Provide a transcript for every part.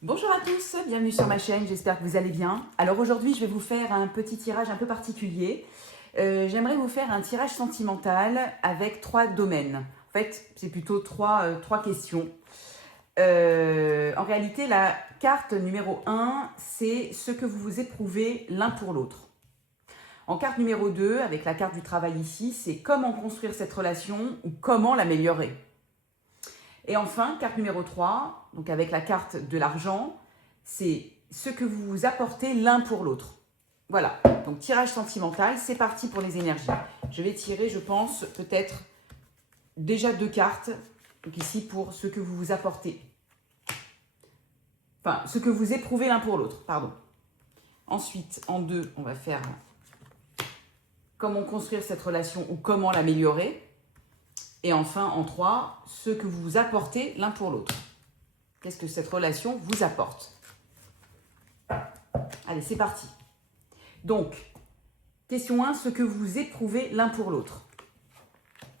Bonjour à tous, bienvenue sur ma chaîne, j'espère que vous allez bien. Alors aujourd'hui, je vais vous faire un petit tirage un peu particulier. J'aimerais vous faire un tirage sentimental avec 3 domaines. En fait, c'est plutôt trois questions. En réalité, la carte numéro 1, c'est ce que vous vous éprouvez l'un pour l'autre. En carte numéro 2, avec la carte du travail ici, c'est comment construire cette relation ou comment l'améliorer. Et enfin, carte numéro 3, donc avec la carte de l'argent, c'est ce que vous vous apportez l'un pour l'autre. Voilà, donc tirage sentimental, c'est parti pour les énergies. Je vais tirer, je pense, peut-être déjà 2 cartes, donc ici pour ce que vous vous apportez. Enfin, ce que vous éprouvez l'un pour l'autre, pardon. Ensuite, en 2, on va faire comment construire cette relation ou comment l'améliorer. Et enfin, en 3, ce que vous vous apportez l'un pour l'autre. Qu'est-ce que cette relation vous apporte? Allez, c'est parti. Donc, question 1, ce que vous éprouvez l'un pour l'autre.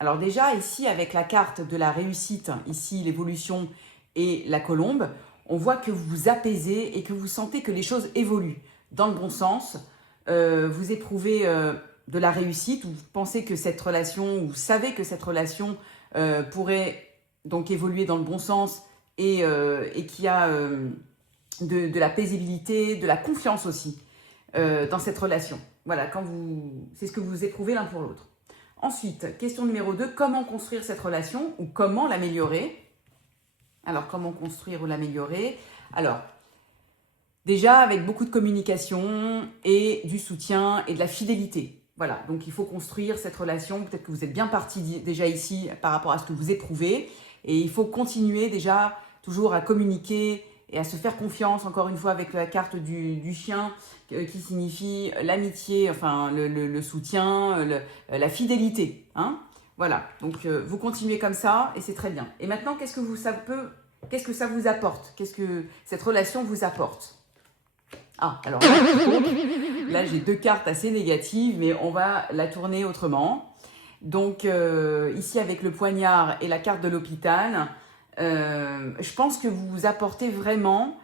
Alors déjà, ici, avec la carte de la réussite, ici, l'évolution et la colombe, on voit que vous vous apaisez et que vous sentez que les choses évoluent dans le bon sens. Vous éprouvez de la réussite, ou vous pensez que cette relation, ou vous savez que cette relation pourrait donc évoluer dans le bon sens et qu'il y a de la paisibilité, de la confiance aussi dans cette relation. Voilà, c'est ce que vous éprouvez l'un pour l'autre. Ensuite, question numéro 2, comment construire cette relation ou comment l'améliorer? Alors, comment construire ou l'améliorer? Alors, déjà avec beaucoup de communication et du soutien et de la fidélité. Voilà, donc il faut construire cette relation. Peut-être que vous êtes bien parti déjà ici par rapport à ce que vous éprouvez. Et il faut continuer déjà toujours à communiquer et à se faire confiance, encore une fois avec la carte du chien qui signifie l'amitié, enfin le soutien, la fidélité. Hein, voilà, donc vous continuez comme ça et c'est très bien. Et maintenant, qu'est-ce que ça vous apporte? Qu'est-ce que cette relation vous apporte? Ah, alors là j'ai 2 cartes assez négatives, mais on va la tourner autrement. Donc ici avec le poignard et la carte de l'hôpital, je pense que vous vous apportez vraiment,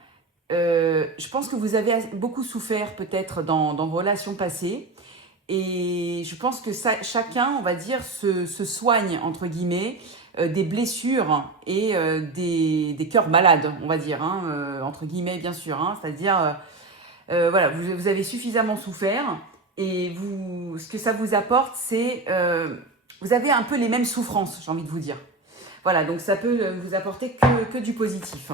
je pense que vous avez beaucoup souffert peut-être dans vos relations passées. Et je pense que chacun, on va dire, se soigne, entre guillemets, des blessures et des cœurs malades, on va dire, hein, entre guillemets, bien sûr. Hein, c'est-à-dire, voilà, vous avez suffisamment souffert et ce que ça vous apporte, c'est... vous avez un peu les mêmes souffrances, j'ai envie de vous dire. Voilà, donc ça peut vous apporter que du positif.